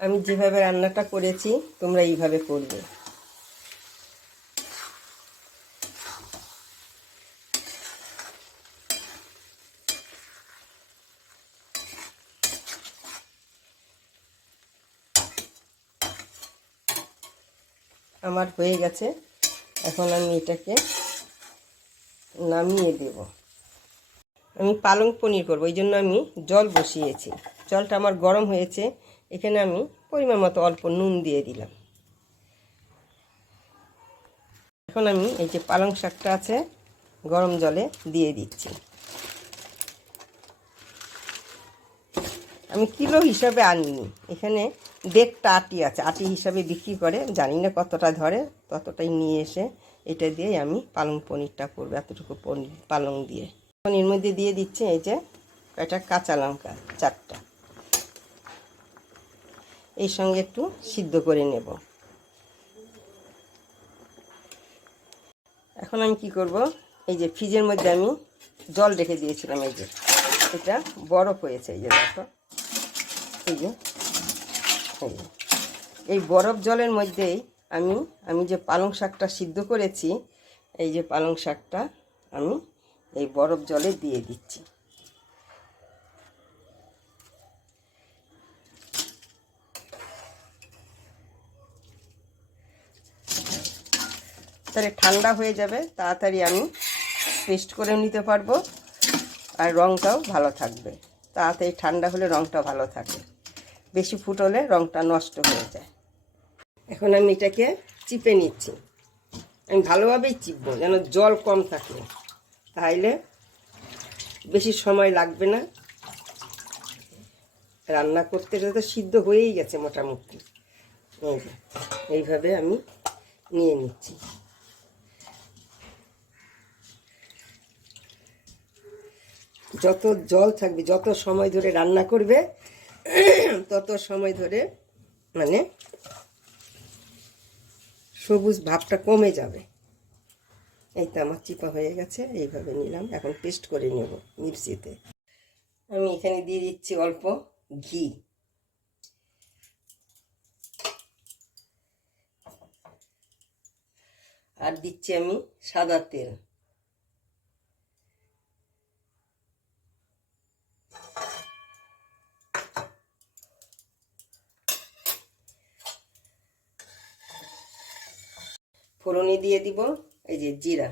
আমি যেভাবে রান্নাটা করেছি তোমরা এইভাবে করবে। আমার হয়ে গেছে, এখন আমি এটাকে নামিয়ে দেব। আমি পালং পনির করব, এই জন্য আমি জল বসিয়েছি। জলটা আমার গরম হয়েছে, এখানে আমি পরিমাণ মতো অল্প নুন দিয়ে দিলাম। এখন আমি এই যে পালং শাকটা আছে গরম জলে দিয়ে দিচ্ছি। আমি কিলো হিসাবে আনিনি, এখানে 1.5 আটি আছে, আটি হিসাবে বিক্রি করে, জানি না কতটা ধরে, ততটাই নিয়ে এসে এটা দিয়ে আমি পালং পনিরটা করবো। এতটুকু পনির পালং দিয়ে এর মধ্যে দিয়ে দিচ্ছি এই যে কয়টা কাঁচা লঙ্কা 4টা, এই সঙ্গে একটু সিদ্ধ করে নেব। এখন আমি কি করব, এই যে ফ্রিজের মধ্যে আমি জল রেখে দিয়েছিলাম, এই যে এটা বরফ হয়েছে, এই যে দেখো, এই যে এই বরফ জলের মধ্যেই আমি যে পালং শাকটা সিদ্ধ করেছি, এই যে পালং শাকটা আমি এই বরফ জলে দিয়ে দিচ্ছি। তাহলে ঠান্ডা হয়ে যাবে, তাড়াতাড়ি আমি পেস্ট করে নিতে পারবো, আর রঙটাও ভালো থাকবে। তাড়াতাড়ি ঠান্ডা হলে রঙটা ভালো থাকে, বেশি ফুটলে রঙটা নষ্ট হয়ে যায়। এখন আমি এটাকে চিপে নিচ্ছি। আমি ভালোভাবেই চিপবো, যেন জল কম থাকে, তাহলে বেশি সময় লাগবে না রান্না করতে। তো সিদ্ধ হয়েই গেছে মোটামুটি, এইভাবে আমি নিয়ে নিচ্ছি। যত জল থাকবে, যত সময় ধরে রান্না করবে, তত সময় ধরে মানে সবুজ ভাবটা কমে যাবে। এই তো আমার চিপা হয়ে গেছে, এইভাবে নিলাম। এখন পেস্ট করে নেব মিক্সিতে। আমি এখানে দিয়ে দিচ্ছি অল্প ঘি, আর দিচ্ছি আমি সাদা তেল। ফোড়নে দিয়ে দিব এই যে জিরা,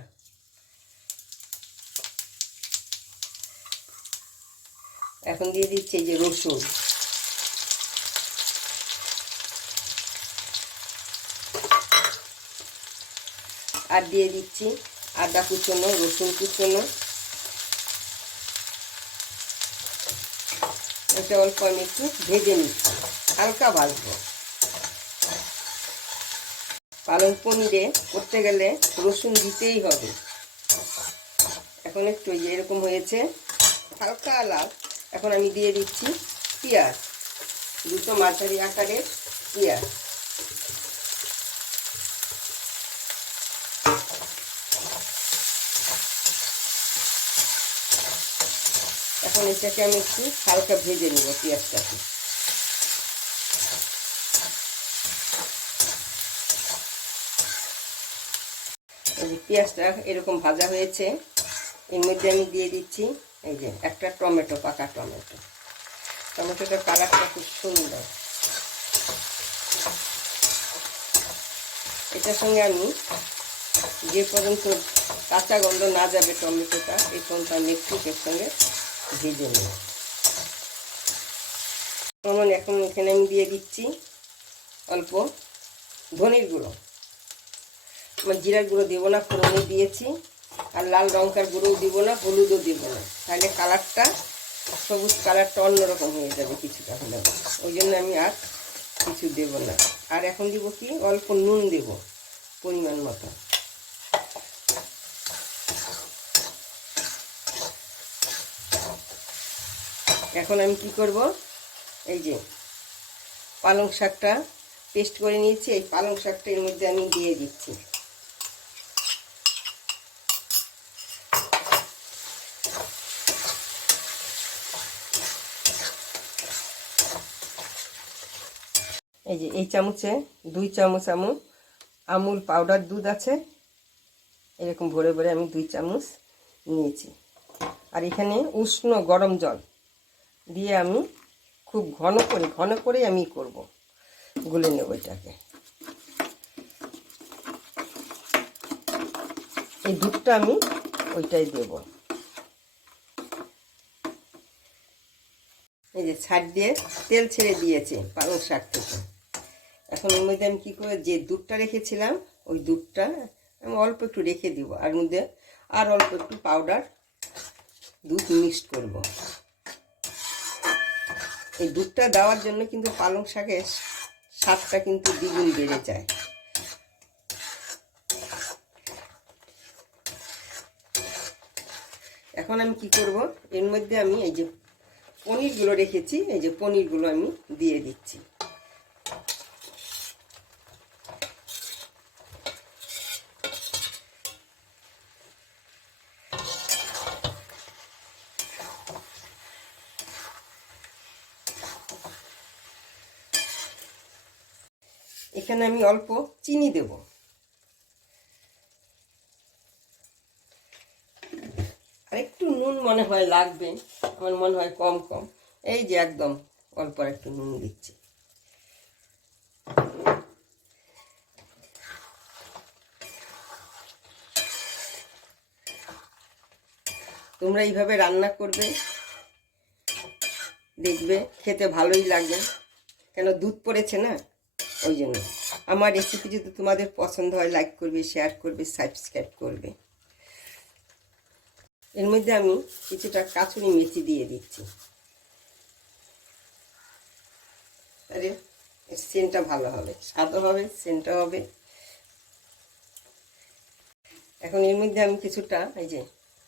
এখন দিয়ে দিচ্ছি এই যে রসুন, আর দিয়ে দিচ্ছি আদা কুচনো, রসুন কুচনো। এটা অল্প আমি একটু ভেজে নিচ্ছি, হালকা ভাজবো। পালং পনিরে করতে গেলে রসুন দিতেই হবে। এখন একটু এরকম হয়েছে, হালকা লাল। এখন আমি দিয়ে দিচ্ছি পেঁয়াজ, 2টো মাঝারি আকারের পেঁয়াজ। এখন এটাকে আমি একটু হালকা ভেজে নেব পেঁয়াজটাকে। এই যে পেঁয়াজটা এরকম ভাজা হয়েছে, এর মধ্যে আমি দিয়ে দিচ্ছি এই যে একটা টমেটো, পাকা টমেটো। টমেটোটার কালারটা খুব সুন্দর। এটার সঙ্গে আমি যে পর্যন্ত কাঁচা গন্ধ না যাবে টমেটোটা, এই পর্যন্ত আমি একটু এর সঙ্গে ভেজে নেব। এখন এখানে আমি দিয়ে দিচ্ছি অল্প ধনের গুঁড়ো। আমার জিরার গুঁড়ো দেবো না, ফোড়নে দিয়েছি। আর লাল লঙ্কার গুঁড়োও দিব না, হলুদও দিব না, তাহলে কালারটা, সবুজ কালারটা অন্যরকম হয়ে যাবে কিছুটা হলেও। ওই জন্য আমি আর কিছু দেব না। আর এখন দিব কি, অল্প নুন দেব পরিমাণ মতো। এখন আমি কি করব, এই যে পালং শাকটা পেস্ট করে নিয়েছি, এই পালং শাকটা এর মধ্যে আমি দিয়ে দিচ্ছি। এই যে এই চামচে 2 চামচ আমুল পাউডার দুধ আছে, এরকম ভরে ভরে আমি 2 চামচ নিয়েছি। আর এখানে উষ্ণ গরম জল দিয়ে আমি খুব ঘন করে আমি করব, গুলে নেব এটাকে। এই দুধটা আমি ওইটাই দেব। এই যে ছাড় দিয়ে তেল ছেড়ে দিয়েছে পালং শাক থেকে। এখন এর মধ্যে আমি কী করে যে দুধটা রেখেছিলাম ওই দুধটা আমি অল্প একটু রেখে দিব, আর মধ্যে আর অল্প একটু পাউডার দুধ মিক্সড করব। এই দুধটা দেওয়ার জন্য কিন্তু পালং শাকের স্বাদটা কিন্তু দ্বিগুণ বেড়ে যায়। এখন আমি কি করব, এর মধ্যে আমি এই যে পনিরগুলো রেখেছি, এই যে পনিরগুলো আমি দিয়ে দিচ্ছি। এখানে আমি অল্প চিনি দেব। আর একটু নুন মনে হয় লাগবে, আমার মনে হয় কম কম, এই যে একদম অল্প একটু নুন দিচ্ছি। তোমরা এইভাবে রান্না করবে, দেখবে খেতে ভালোই লাগবে, কেন দুধ পড়েছে না, ওই জন্য। আমার রেসিপি যদি তোমাদের পছন্দ হয় লাইক করবে, শেয়ার করবে, সাবস্ক্রাইব করবে। এর মধ্যে আমি কিছুটা কাসুরি মেথি দিয়ে দিচ্ছি, আরে এর সেন্টটা ভালো হবে, স্বাদও হবে, সেন্টটা হবে। এখন এর মধ্যে আমি কিছুটা এই যে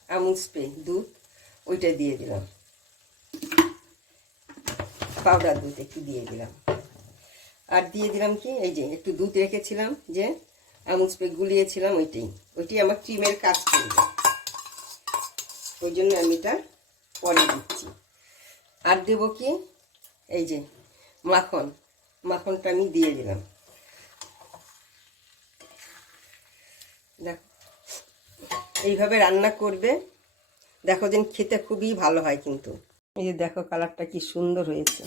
আমুল স্প্রে দুধ ওইটা দিয়ে দিলাম, পাউডার দুধ একটু দিয়ে দিলাম। আর দিয়ে দিলাম কি, এই যে একটু দুধ রেখেছিলাম, যে আমুল স্প্রে গুলিয়েছিলাম, ওইটি আমার ক্রিমের কাজ করবে, ওই জন্য আমি এটা পরে দিচ্ছি। আর দেবো কি, এই যে মাখনটা আমি দিয়ে দিলাম। দেখো এইভাবে রান্না করবে, দেখো যেন খেতে খুবই ভালো হয় কিন্তু। এই যে দেখো কালারটা কি সুন্দর হয়েছে।